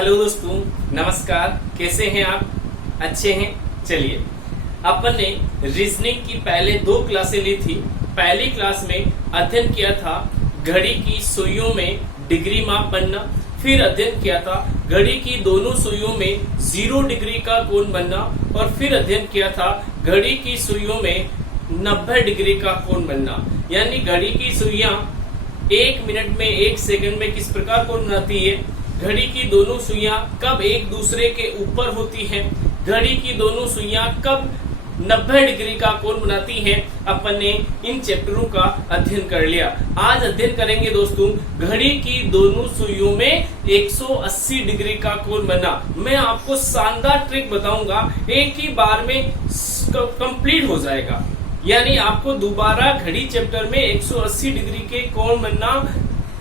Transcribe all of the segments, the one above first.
Hello दोस्तों, नमस्कार। कैसे हैं आप? अच्छे हैं? चलिए, अपन ने रीजनिंग की पहले 2 क्लासें ली थी। पहली क्लास में अध्ययन किया था घड़ी की सुइयों में डिग्री माप बनना, फिर अध्ययन किया था घड़ी की दोनों सुइयों में 0 डिग्री का कोण बनना, और फिर अध्ययन किया था घड़ी की सुइयों में 90 डिग्री का कोण बनना। यानी घड़ी की सुइयां 1 मिनट में 1 सेकंड में किस प्रकार कोण बनाती है, घड़ी की दोनों सुइयां कब एक दूसरे के ऊपर होती हैं, घड़ी की दोनों सुइयां कब 90 डिग्री का कोण बनाती हैं, अपन ने इन चैप्टरों का अध्ययन कर लिया। आज अध्ययन करेंगे दोस्तों घड़ी की दोनों सुइयों में 180 डिग्री का कोण बना। मैं आपको शानदार ट्रिक बताऊंगा, एक ही बार में कंप्लीट हो जाएगा। यानी आपको दोबारा घड़ी चैप्टर में 180 डिग्री के कोण बनना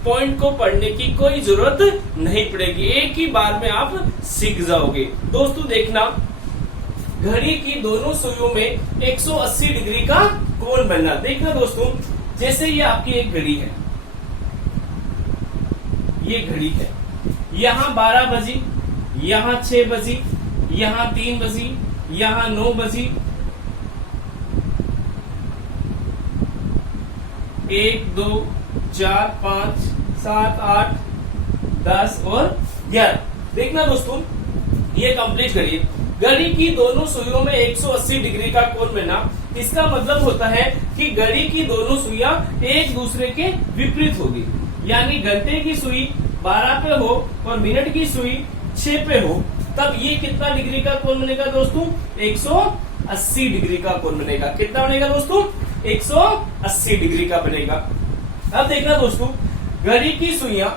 पॉइंट को पढ़ने की कोई जरूरत नहीं पड़ेगी, एक ही बार में आप सीख जाओगे। दोस्तों देखना, घड़ी की दोनों सुइयों में 180 डिग्री का कोण बनना। देखना दोस्तों, जैसे ये आपकी एक घड़ी है, ये घड़ी है, यहाँ 12 बजी, यहाँ 6 बजी, यहाँ 3 बजी, यहाँ 9 बजी, 1 2 4 5 7 8 10 और 11। देखना दोस्तों, ये कंप्लीट करिए। घड़ी की दोनों सुइयों में 180 डिग्री का कोण बनना, इसका मतलब होता है कि घड़ी की दोनों सुइयां एक दूसरे के विपरीत होगी। यानी घंटे की सुई 12 पे हो और मिनट की सुई 6 पे हो, तब ये कितना डिग्री का कोण बनेगा दोस्तों? 180 डिग्री का कोण बनेगा। कितना बनेगा दोस्तों? 180 डिग्री का बनेगा। अब देखना दोस्तों, घड़ी की सुइयां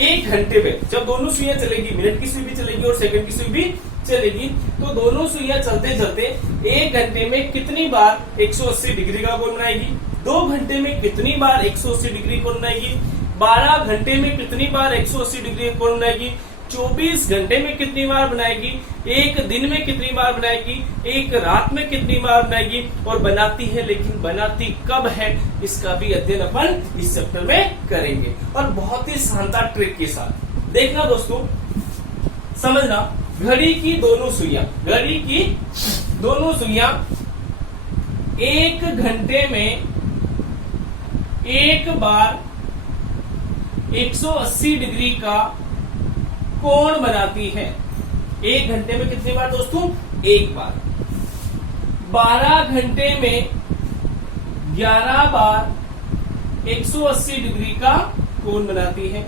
1 घंटे में, जब दोनों सुइयां चलेगी, मिनट की सुई भी चलेगी और सेकंड की सुई भी चलेगी, तो दोनों सुइयां चलते चलते 1 घंटे में कितनी बार 180 डिग्री का कोण बनाएगी, 2 घंटे में कितनी बार 180 डिग्री कोण बनाएगी, 12 घंटे में कितनी बार 180 डिग्री कोण बनाएगी, 24 घंटे में कितनी बार बनाएगी, 1 दिन में कितनी बार बनाएगी, 1 रात में कितनी बार बनाएगी, और बनाती है, लेकिन बनाती कब है, इसका भी अध्ययन अपन इस चैप्टर में करेंगे, और बहुत ही शानदार ट्रिक के साथ। देखना दोस्तों, समझना, घड़ी की दोनों सुइयां, घड़ी की दोनों सुइयां 1 घंटे में 1 बार 180 डिग्री का कोण बनाती है। 1 घंटे में कितनी बार दोस्तों? 1 बार। 12 घंटे में 11 बार 180 डिग्री का कोण बनाती है।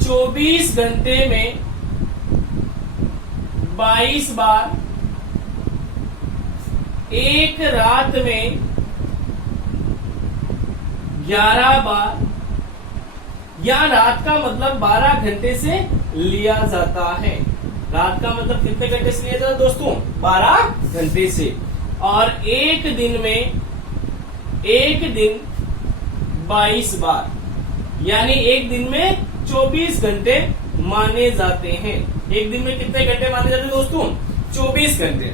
24 घंटे में 22 बार, 1 रात में 11 बार, या रात का मतलब 12 घंटे से लिया जाता है। रात का मतलब कितने घंटे से लिया जाता है दोस्तों? 12 घंटे से। और एक दिन 22 बार, यानी एक दिन में 24 घंटे माने जाते हैं। एक दिन में कितने घंटे माने जाते हैं दोस्तों? 24 घंटे।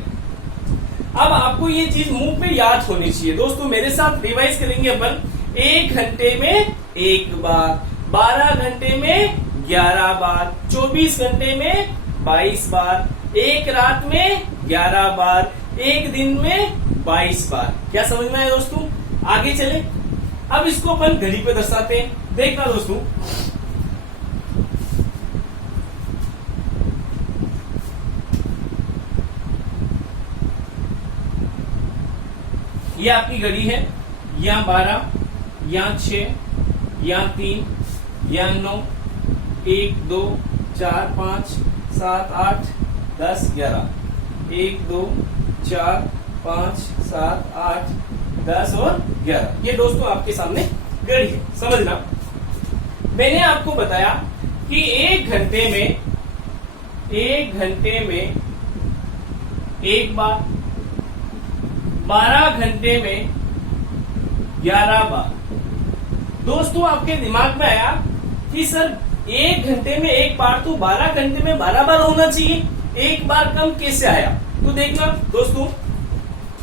अब आपको ये चीज मुंह पे याद होनी चाहिए दोस्तों, मेरे साथ रिवाइज करेंगे अपन। 1 घंटे में 1 बार, 12 घंटे में 11 बार, 24 घंटे में 22 बार, 1 रात में 11 बार, 1 दिन में 22 बार। क्या समझ में आया दोस्तों? आगे चले, अब इसको अपन घड़ी पे दर्शाते हैं। देखना दोस्तों, ये आपकी घड़ी है, यहाँ 12, यहाँ 6, यहाँ 3, यहाँ 9, 1 2 4 5 7 8 10 11, 1 2 4 5 7 8 10 और 11। ये दोस्तों आपके सामने घड़ी है। समझना, मैंने आपको बताया कि 1 घंटे में 1 बार, 12 घंटे में 11 बार। दोस्तों आपके दिमाग में आया कि सर 1 घंटे में 1 बार, तो 12 घंटे में 12 बार होना चाहिए, 1 बार कम कैसे आया? तो देखना दोस्तों,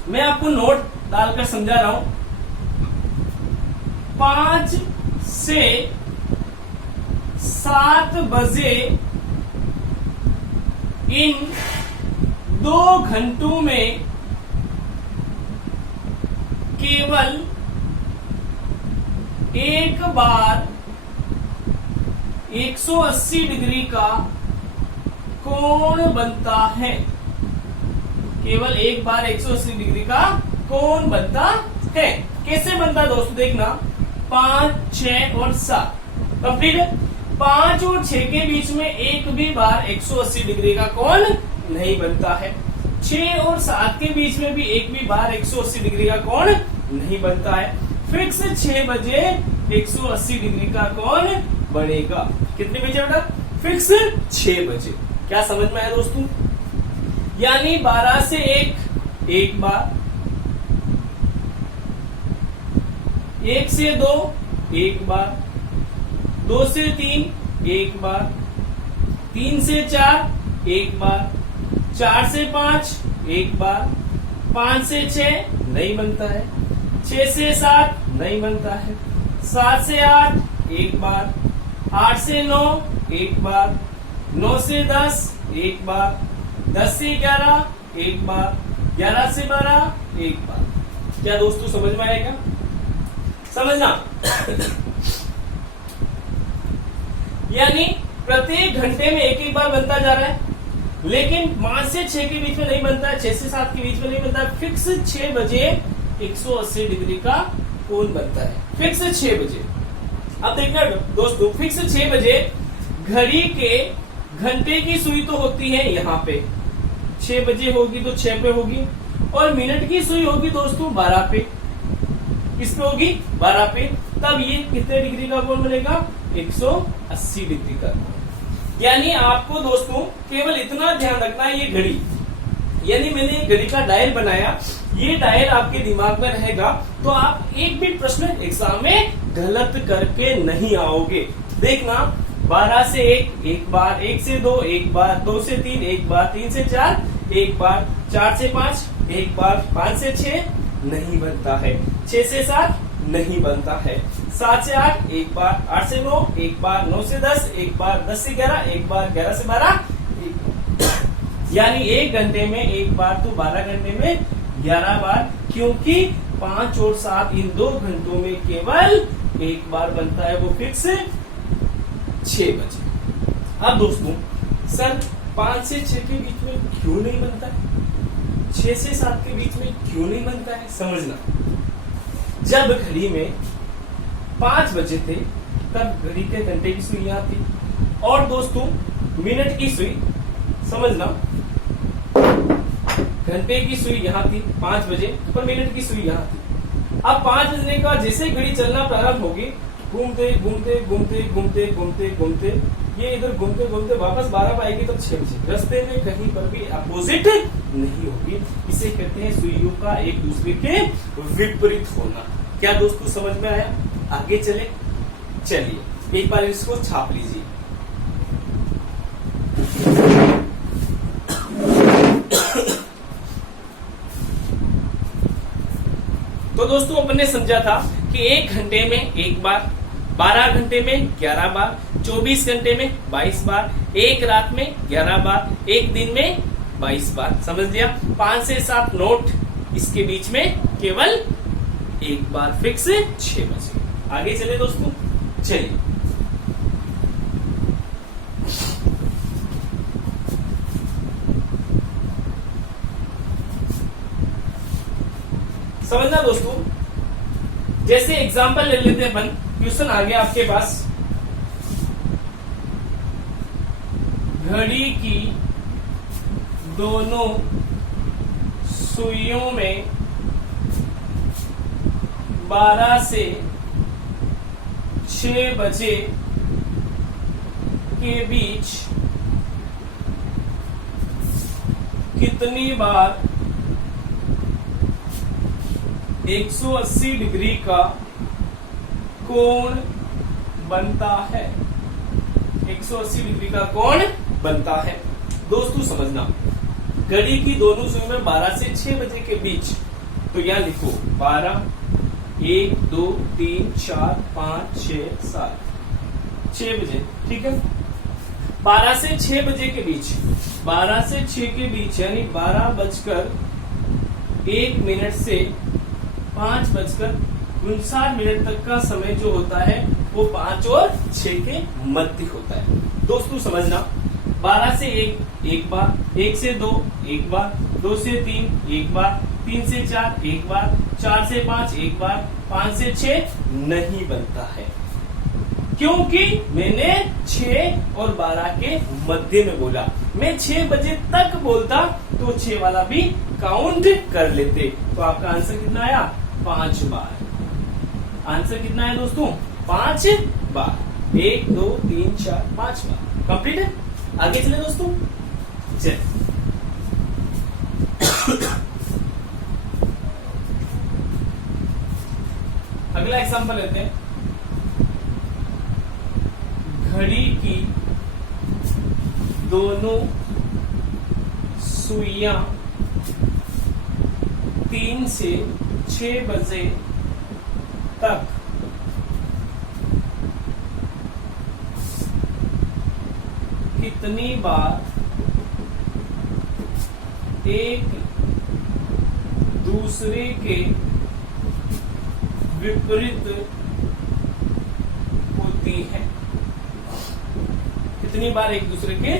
मैं आपको नोट डालकर समझा रहा हूं। 5 से 7 बजे इन 2 घंटों में केवल एक बार 180 डिग्री का कोण बनता है। केवल एक बार 180 डिग्री का कोण बनता है। कैसे बनता है दोस्तों, देखना 5, 6 और 7 कंप्लीट है। 5 और 6 के बीच में एक भी बार 180 डिग्री का कोण नहीं बनता है। 6 और 7 के बीच में भी एक भी बार 180 डिग्री का कोण नहीं बनता है। फिक्स 6 बजे 180 डिग्री का कोण बनेगा। कितने बजे बेटा? फिक्स 6 बजे। क्या समझ में आया दोस्तों? यानी 12 से 1 एक बार, 1 से 2 एक बार, 2 से 3 एक बार, 3 से 4 एक बार, 4 से 5 एक बार, 5 से 6 नहीं बनता है, 6 से 7 नहीं बनता है, 7 से 8 एक बार, 8 से 9 एक बार, 9 से 10 एक बार, 10 से 11 एक बार, 11 से 12 एक बार। क्या दोस्तों समझ में आएगा? समझना यानी प्रत्येक घंटे में एक बार बनता जा रहा है, लेकिन 5 से 6 के बीच में नहीं बनता है, 6 से 7 के बीच में नहीं बनता है। फिक्स 6 बजे 180 डिग्री का कोण बनता है। फिक्स 6 बजे। अब देखना दोस्तों, फिक्स 6 बजे घड़ी के घंटे की सुई तो होती है यहाँ पे, 6 बजे होगी तो 6 पे होगी, और मिनट की सुई होगी दोस्तों 12 पे। किस पे होगी? 12 पे। तब ये कितने डिग्री का कोण बनेगा? 180 डिग्री का कोण। यानी आपको दोस्तों केवल इतना ध्यान रखना है, ये घड़ी, यानी मैंने घड़ी का डायल बनाया, ये डायल आपके दिमाग में रहेगा तो आप एक भी प्रश्न एग्जाम में गलत करके नहीं आओगे। देखना 12 से 1 एक बार, 1 से 2 एक बार, 2 से 3 एक बार, 3 से 4 एक बार, 4 से 5 एक बार, 5 से 6 नहीं बनता है, 6 से 7 नहीं बनता है, 7 से 8 एक बार, 8 से 9 एक बार, 9 से 10 एक बार, 10 से 11 एक बार, 11 से 12 यानी 1 घंटे में एक बार तो 12 घंटे में 11 बार, क्योंकि 5 और 7 इन 2 घंटों में केवल एक बार बनता है, वो फिक्स 6 बजे। अब दोस्तों सर 5 से 6 के बीच में क्यों नहीं बनता है, 6 से 7 के बीच में क्यों नहीं बनता है? समझना, जब घड़ी में 5 बजे थे तब घड़ी के घंटे की सुई यहाँ थी, और दोस्तों मिनट की सुई, समझना, घंटे की सुई यहाँ थी 5 बजे पर मिनट की सुई यहाँ थी। अब 5 बजने का जैसे घड़ी चलना प्रारंभ होगी, घूमते घूमते घूमते घूमते घूमते घूमते ये इधर घूमते घूमते वापस 12 आएगी तो 6 बजे। रास्ते में कहीं पर भी अपोजिट नहीं होगी। इसे कहते हैं सुइयों का एक दूसरे के विपरीत होना। क्या दोस्तों समझ में आया? आगे चले, चलिए एक बार इसको छाप लीजिए। तो दोस्तों अपन ने समझा था कि 1 घंटे में एक बार, 12 घंटे में 11 बार, 24 घंटे में 22 बार, एक रात में 11 बार, एक दिन में 22 बार। समझ लिया? 5 से 7 नोट, इसके बीच में केवल एक बार, फिक्स 6 बजे। आगे चले दोस्तों, चलिए समझना दोस्तों, जैसे एग्जांपल ले लेते हैं अपन, क्वेश्चन आ गया आपके पास, घड़ी की दोनों सुइयों में 12 से 6 बजे के बीच कितनी बार 180 डिग्री का कोण बनता है? 180 डिग्री का कोण बनता है। दोस्तों समझना, घड़ी की दोनों सुइयों में 12 से 6 बजे के बीच, तो यहां लिखो 12, 1 2 3 4 5 6 7, 6 बजे, ठीक है। 12 से 6 बजे के बीच, 12 से 6 के बीच यानी 12:01 से 5:59 तक का समय जो होता है वो 5 और 6 के मध्य होता है। दोस्तों समझना, 12 से 1 एक बार, 1 से 2 एक बार, 2 से 3 एक बार, 3 से 4 एक बार, 4 से 5 एक बार, 5 से 6 नहीं बनता है, क्योंकि मैंने 6 और 12 के मध्य में बोला। मैं 6 बजे तक बोलता तो 6 वाला भी काउंट कर लेते। तो आपका आंसर कितना आया? 5 बार। आंसर कितना है दोस्तों? 5 बार। 1 2 3 4 5 बार। कंप्लीट है। आगे चले दोस्तों, चल अगला एग्जांपल लेते हैं। घड़ी की दोनों सुइयां 3 से 6 बजे तक कितनी बार एक दूसरे के विपरीत होती है? कितनी बार एक दूसरे के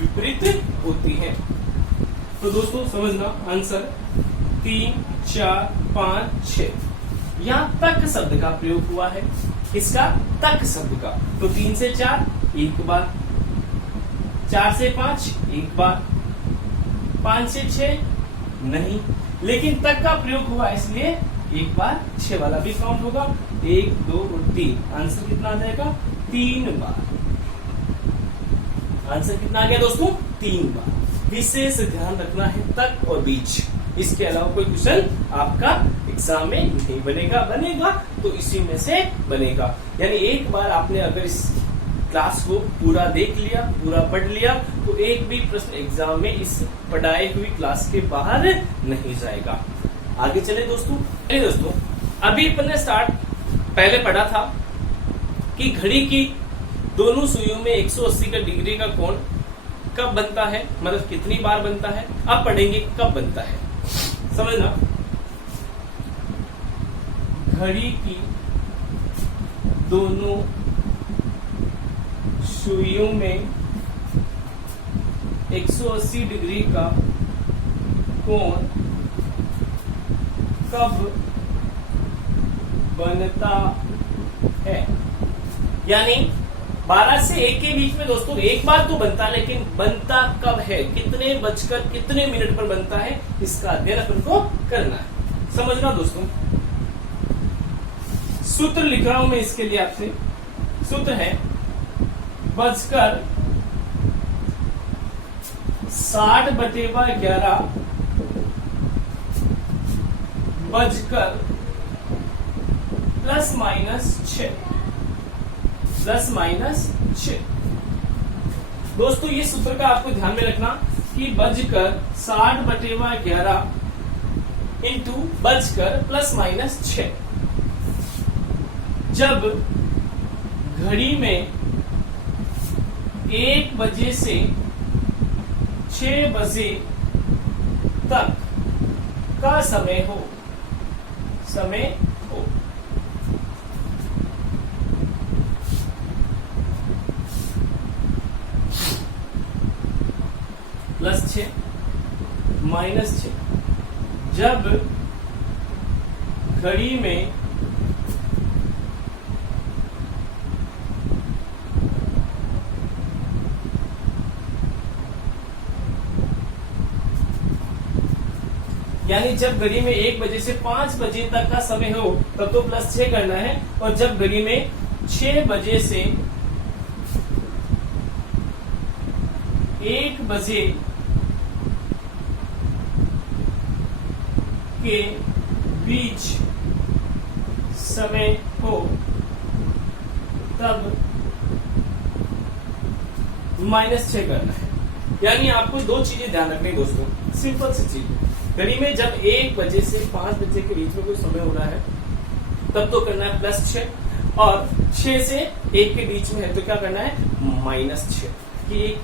विपरीत होती है? तो दोस्तों समझना, आंसर 3 4 5 6। यहां तक शब्द का प्रयोग हुआ है। किसका? तक शब्द का। तो 3 से 4 एक बार, 4 से 5 एक बार, 5 से 6 नहीं, लेकिन तक का प्रयोग हुआ इसलिए एक बार 6 वाला भी काउंट होगा। 1 2 और 3। आंसर कितना आ जाएगा? 3 बार। आंसर कितना आ गया दोस्तों? 3 बार। विशेष ध्यान रखना है तक और बीच। इसके अलावा कोई क्वेश्चन आपका एग्जाम में नहीं बनेगा तो इसी में से बनेगा। यानी एक बार आपने अगर इस क्लास को पूरा देख लिया, पूरा पढ़ लिया, तो एक भी प्रश्न एग्जाम में इस पढ़ाई हुई क्लास के बाहर नहीं जाएगा। आगे चले दोस्तों। अभी अपन ने पहले पढ़ा था कि घड़ी की दोनों सुइयों में 180 का डिग्री का कोण कब बनता है, मतलब कितनी बार बनता है। अब पढ़ेंगे कब बनता है। समझना, घड़ी की दोनों सुइयों में 180 डिग्री का कोण कब बनता है। यानी 12 से 1 के बीच में दोस्तों एक बार तो बनता है, लेकिन बनता कब है, कितने बजकर कितने मिनट पर बनता है, इसका अध्ययन अपन को करना है। समझना दोस्तों, सूत्र लिख रहा हूं मैं इसके लिए आपसे। सूत्र है बजकर 60/11 बजकर ±6 ±6। दोस्तों ये सूत्र का आपको ध्यान में रखना कि बजकर 60/11 इंटू बजकर ±6। जब घड़ी में 1 बजे से 6 बजे तक का समय हो +6 -6। जब घड़ी में यानी जब घड़ी में 1 बजे से 5 बजे तक का समय हो तब तो +6 करना है, और जब घड़ी में 6 बजे से 1 बजे के बीच समय हो तब -6 करना है। यानी आपको दो चीजें ध्यान रखनी दोस्तों, सिंपल सी चीज। घड़ी में जब 1 बजे से 5 बजे के बीच में कोई समय हो रहा है तब तो करना है +6, और 6 से 1 के बीच में है तो क्या करना है, -6। ये एक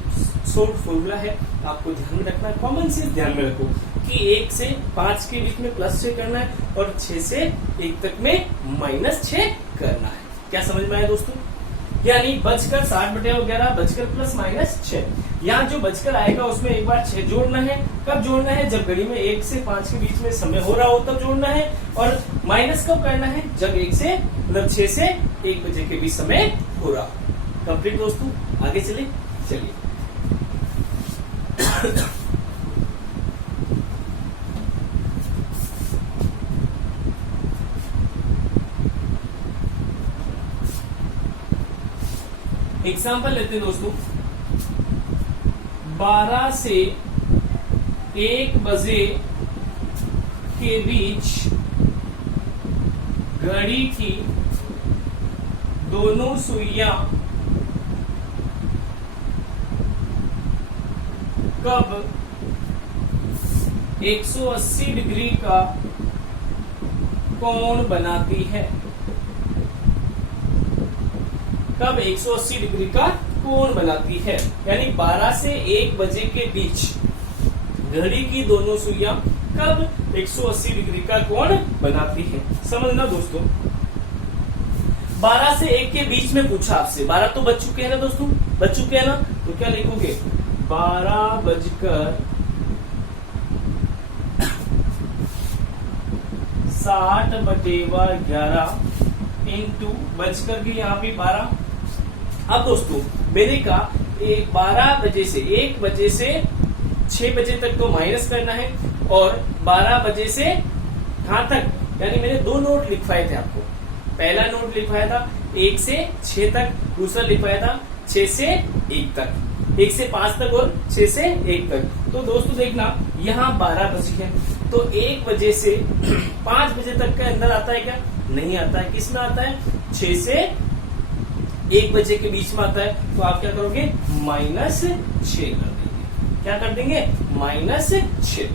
शॉर्ट फॉर्मूला है, आपको ध्यान में रखना है, कॉमन सेंस ध्यान में रखो कि 1 से 5 के बीच में +6 करना है और 6 से 1 तक में -6 करना है। क्या समझ में आया दोस्तों? यानी बचकर 60/11 बचकर +-6। यहाँ जो बचकर आएगा उसमें एक बार 6 जोड़ना है। कब जोड़ना है? जब घड़ी में 1 से 5 के बीच में समय हो रहा हो तब जोड़ना है। और माइनस कब करना है? जब 1 से मतलब 6 से 1 बजे के बीच समय हो रहा हो। कंप्लीट दोस्तों, आगे चलिए। एग्जाम्पल लेते हैं दोस्तों, 12 से 1 बजे के बीच घड़ी की दोनों सुइयां कब 180 डिग्री का कोण बनाती है? कब 180 डिग्री का कोण बनाती है? यानी 12 से 1 बजे के बीच घड़ी की दोनों सुइयां कब 180 डिग्री का कोण बनाती है? समझना दोस्तों, 12 से 1 के बीच में पूछा आपसे। 12 तो बज चुके हैं ना दोस्तों, बज चुके हैं ना, तो क्या लिखोगे? 12 बजकर 60/11 इंटू बजकर के यहाँ पे 12। अब दोस्तों मैंने कहा 12 बजे से 1 बजे से 6 बजे तक तो माइनस करना है और 12 बजे से कहां तक, यानी मैंने 2 नोट लिखवाए थे आपको। पहला नोट लिखवाया था 1 से 6 तक, दूसरा लिखवाया था 6 से 1 तक, 1 से 5 तक और 6 से 1 तक। तो दोस्तों देखना यहाँ 12 बजी है तो 1 बजे से 5 बजे तक के अंदर आता है क्या? नहीं आता है। किस में आता है? 6 से 1 बजे के बीच में आता है। तो आप क्या करोगे? -6 कर देंगे। क्या कर देंगे? -6।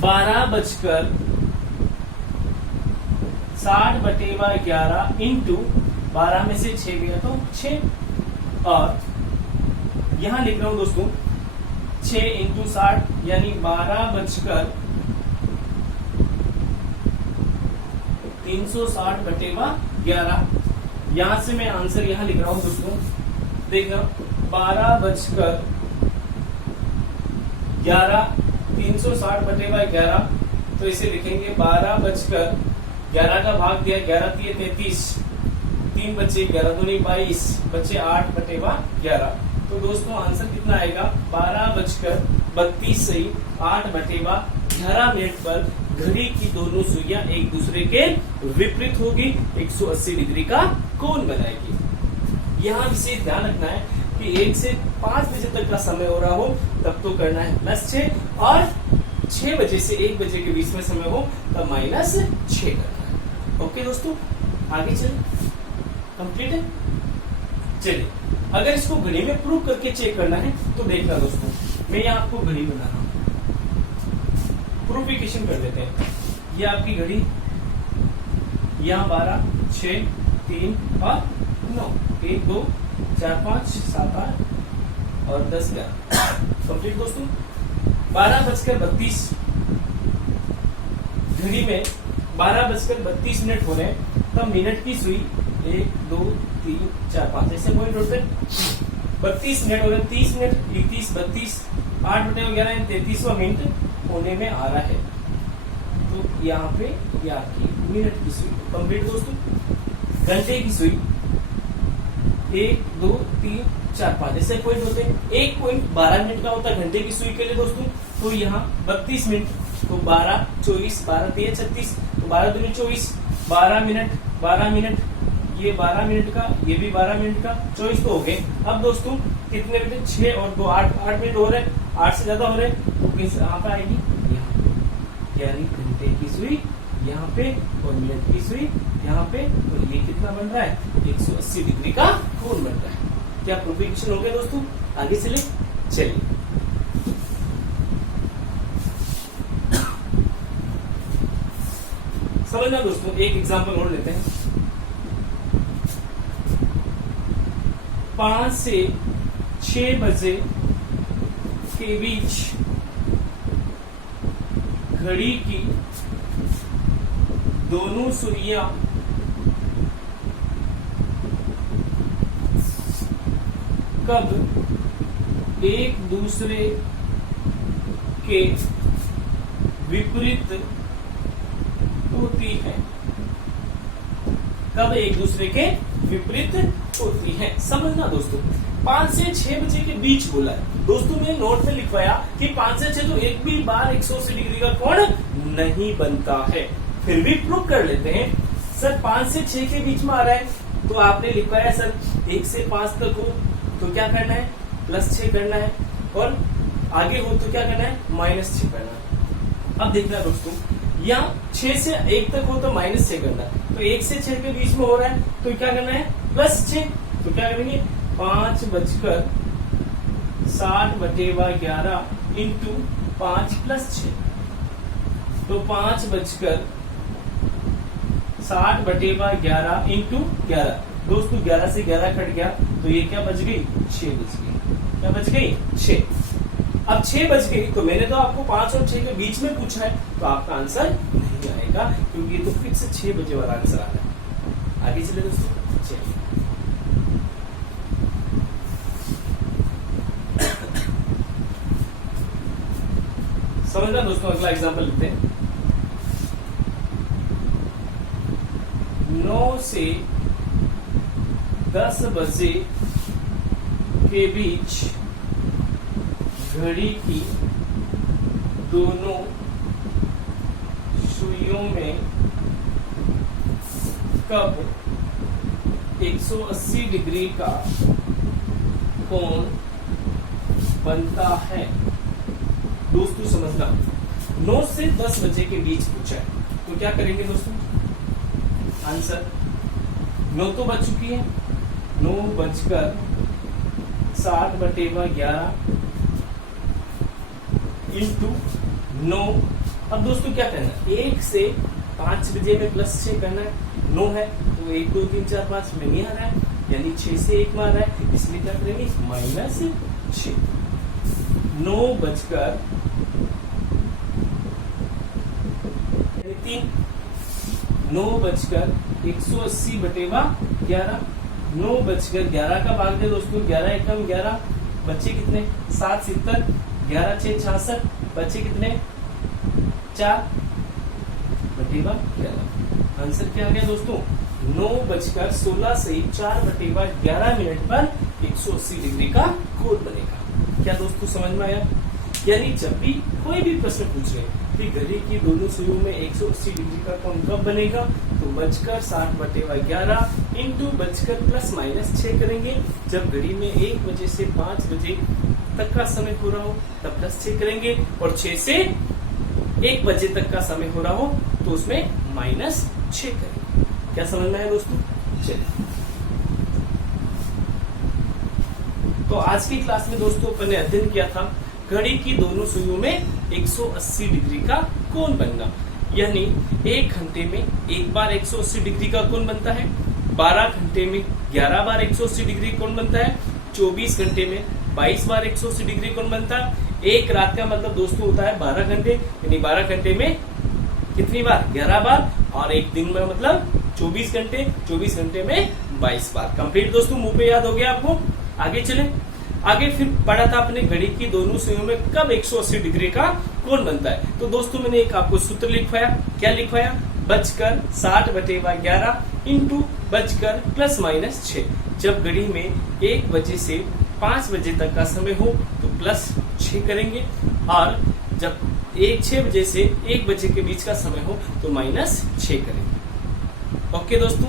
12 बजकर 60/11 इंटू 12 में से 6 गया तो 6। और यहां लिख रहा हूं दोस्तों 6 इंटू 60 यानी 12 बजकर 360/11। यहां से मैं आंसर यहां लिख रहा हूं दोस्तों, देखना 12 बजकर 11 360/11। तो इसे लिखेंगे 12 बजकर 11 का भाग दिया, 11 दिए 33, 3 बचे 11 दूनी 22, बचे 8/11। तो दोस्तों आंसर कितना आएगा? 12 बजकर 32 सही 8/11 मिनट पर घड़ी की दोनों सुइयां एक दूसरे के विपरीत होगी, 180 डिग्री का कोण बनाएगी। यहाँ विशेष ध्यान रखना है कि 1 से 5 बजे तक का समय हो रहा हो तब तो करना है +6 और 6 बजे से 1 बजे के बीच में समय हो तब -6 करना है। ओके दोस्तों, आगे चलिए। कंप्लीट है? चलिए, अगर इसको घड़ी में प्रूव करके चेक करना है तो देखना दोस्तों, मैं यहाँ आपको घड़ी बना रहा हूँ, प्रूफिकेशन कर देते हैं। ये आपकी घड़ी, यहाँ 12, 6, 3 और 9, 1, 2, 4, 5, 7, 8 और 10, 11। कंप्लीट दोस्तों। 12 बजकर 32 घड़ी में 12 बजकर 32 मिनट हो रहे हैं तब मिनट की सुई 1, 2, 3, 4, 5 ऐसे पॉइंट होते हैं। 32 मिनट हो रहे, 30 मिनट, 31, 32, 8/11 33वां मिनट होने में आ रहा है। तो यहाँ पे ये आपकी मिनट की सुई कंप्लीट दोस्तों। घंटे की सुई 1, 2, 3, 4, 5 ऐसे पॉइंट होते हैं। एक पॉइंट 12 मिनट का होता है घंटे की सुई के लिए दोस्तों। तो यहाँ 32 मिनट, तो 12, 24, 12 3 36, तो 12 दूनी 24, 12 मिनट, 12 मिनट, ये 12 मिनट का, ये भी 12 मिनट का, 24 तो हो गए। अब दोस्तों कितने मिनट? 6 और 2 8 मिनट हो रहे हैं, 8 से ज्यादा हो रहे हैं, तो किस यहाँ पे आएगी? यहाँ पे, यानी घंटे की सुई यहाँ पे और मिनट की सुई यहाँ पे, और ये कितना बन रहा है? 180 डिग्री का कोण बन रहा है। क्या प्रूफिकेशन हो गया दोस्तों? आगे चलिए। समझना दोस्तों, एक एग्जांपल और लेते हैं। 5 से 6 बजे के बीच घड़ी की दोनों सुइयां कब एक दूसरे के विपरीत होती है, कब एक दूसरे के विपरीत होती है। समझना दोस्तों, 5 से 6 बजे के बीच बोला है दोस्तों। मैंने नोट में लिखवाया कि 5 से 6 तो एक भी बार 180 डिग्री का कोण नहीं बनता है। फिर भी प्रूव कर लेते हैं। सर 5 से 6 के बीच में आ रहा है तो आपने लिखवाया सर 1 से 5 तक हो तो क्या करना है, +6 करना है, और आगे हो तो क्या करना है, -6 करना है। अब देखना दोस्तों, यहाँ 6 से 1 तक हो तो -6 करना है, तो 1 से 6 के बीच में हो रहा है तो क्या करना है, +6। तो क्या करेंगे, 5:60 / 11 इंटू 5 + 6, तो 5:60 / 11 इंटू 11। दोस्तों 11 से 11 कट गया तो ये क्या बच गई, 6 बच गई। क्या बच गई, 6। अब 6 बच गई तो मैंने तो आपको 5 और 6 के बीच में पूछा है, तो आपका आंसर नहीं आएगा क्योंकि ये तो फिक्स 6 बजे वाला आंसर आ रहा है। आगे चले दोस्तों, चलिए समझना दोस्तों, अगला एग्जांपल लेते हैं। 9 से 10 बजे के बीच घड़ी की दोनों सुइयों में कब 180 डिग्री का कोण बनता है। दोस्तों समझना, 9 से 10 बजे के बीच पूछा है तो क्या करेंगे दोस्तों, आंसर 9 तो बज चुकी है, 9:60 / 11 इंटू 9। अब दोस्तों क्या करना है, 1 से 5 बजे में +6 करना है। 9 है तो 1 2 3 4 5 में नहीं आ रहा है, यानी 6 से 1 में आ रहा है, इसलिए क्या करेंगे, -6। 9:03 9:180 / 11। 9:11 का भाग दे दोस्तों, 11 एकम 11, बच्चे कितने, 7 70, 11 6 66, बच्चे कितने, 4 / 11। आंसर क्या आ गया दोस्तों, 9:16 से 4 / 11 मिनट पर 180 डिग्री का कोण बनेगा। क्या दोस्तों समझ में आया। यानी जब भी कोई भी प्रश्न पूछ रहे कि घड़ी की दोनों सुइयों में 180 डिग्री का कोण कब बनेगा, तो 60 / 11 इंटू +6 करेंगे। जब घड़ी में 1 बजे से 5 बजे तक का समय हो रहा हो तब +6 करेंगे, और 6 से 1 बजे तक का समय हो रहा हो तो उसमें -6 करेंगे। क्या समझ में आया दोस्तों। चलिए, तो आज की क्लास में दोस्तों अपन ने अध्ययन किया था घड़ी की दोनों सुइयों में 180 डिग्री का कोण बनना। यानी 1 घंटे में 1 बार 180 डिग्री का कोण बनता है, 12 घंटे में 11 बार 180 डिग्री कोण बनता है, 24 घंटे में 22 बार 180 डिग्री कोण बनता है। एक रात का मतलब दोस्तों होता है 12 घंटे, यानी 12 घंटे में कितनी बार, 11 बार, और एक दिन में मतलब 24 घंटे, 24 घंटे में 22 बार। कंप्लीट दोस्तों, मुंह पे याद हो गया आपको। आगे चले, आगे फिर पढ़ा था अपने घड़ी की दोनों सुइयों में कब 180 डिग्री का कोण बनता है। तो दोस्तों मैंने एक आपको सूत्र लिखवाया, क्या लिखवाया, 60 / 11 इंटू +6। जब घड़ी में 1 बजे से 5 बजे तक का समय हो तो +6 करेंगे, और जब 6 बजे से 1 बजे के बीच का समय हो तो -6 करेंगे। ओके दोस्तों।